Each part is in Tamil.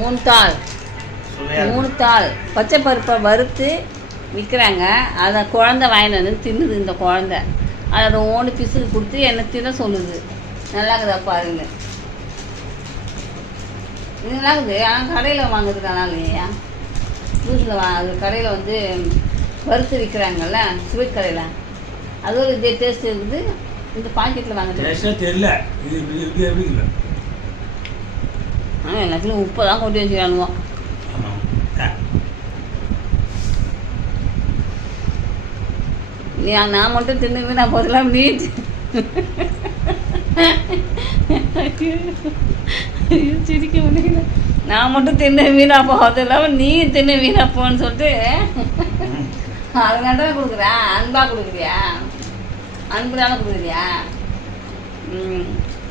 மூணு தாள் பச்சை பருப்பை வறுத்து விற்கிறாங்க. அதை குழந்தை வாங்கிட்டு வந்து தின்னுது. இந்த குழந்தை அதை ஓண்டு பிசுக்கு கொடுத்து என்னை தின்ன சொல்லுது. நல்லா இருக்குதா பாருங்க. இது நல்லா இருக்குது. ஆனால் கடையில் வாங்குறதுக்கான இல்லையா, ஜூஸில் அது கடையில் வந்து வறுத்து விற்கிறாங்கல்ல ஸ்வீட் கடையில், அது ஒரு இதே டேஸ்ட் இருக்குது. இந்த பாக்கெட்டில் வாங்குறது தெரியல. ஆனால் எல்லாத்துலையும் உப்பை தான் கொண்டு வச்சுக்கிறானுவோ. நான் மட்டும் தின்னு நான் போதெல்லாம் நீட் சிரிக்க முடியல. நான் மட்டும் தின்னு வீணா போதெல்லாம் நீ தின்னு வீணா போன்னு சொல்லிட்டு அதனால தான் கொடுக்குறேன். அன்பாக கொடுக்குறியா? அன்புனால கொடுக்குறியா?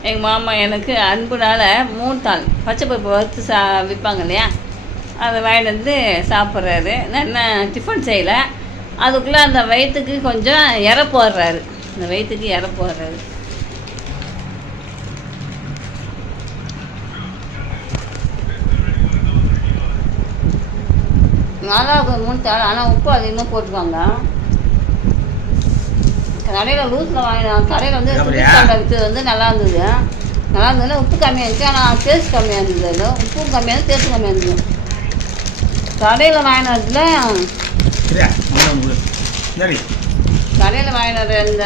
எங்கள் மாமா எனக்கு அன்புனால 3 தாள் பச்சை பருப்பு வறுத்து விற்பாங்க இல்லையா, அதை வாங்கிட்டு வந்து சாப்பிட்றாரு. என்ன டிஃபன் செய்யலை, அதுக்குள்ளே அந்த வயிற்றுக்கு கொஞ்சம் இறை போடுறாரு. அந்த வயிற்றுக்கு இறை போடுறாரு. நல்லா இருக்கும் 3 தாள். ஆனால் உப்பு அதிகமாக போட்டுருவாங்க. கடையில் லூஸில் வாங்கினாங்க. கடையில் வந்து விற்றது வந்து நல்லா இருந்தது. நல்லா இருந்ததுன்னா உப்பு கம்மியாக இருந்துச்சு. ஆனால் டேஸ்ட் கம்மியாக இருந்தது. அதில் உப்பும் கம்மியாக இருந்தது, டேஸ்ட் கம்மியாக இருந்தது. கடையில் வாங்கினதுல கடையில் வாங்கினது இந்த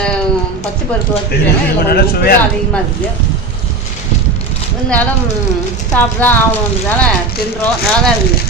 பச்சை பருப்பு வச்சுக்கிறேன் அதிகமாக இருக்குது. இருந்தாலும் சாப்பிட்டு தான் ஆகணுன்றதால தின்றோம். நல்லா தான் இருக்குது.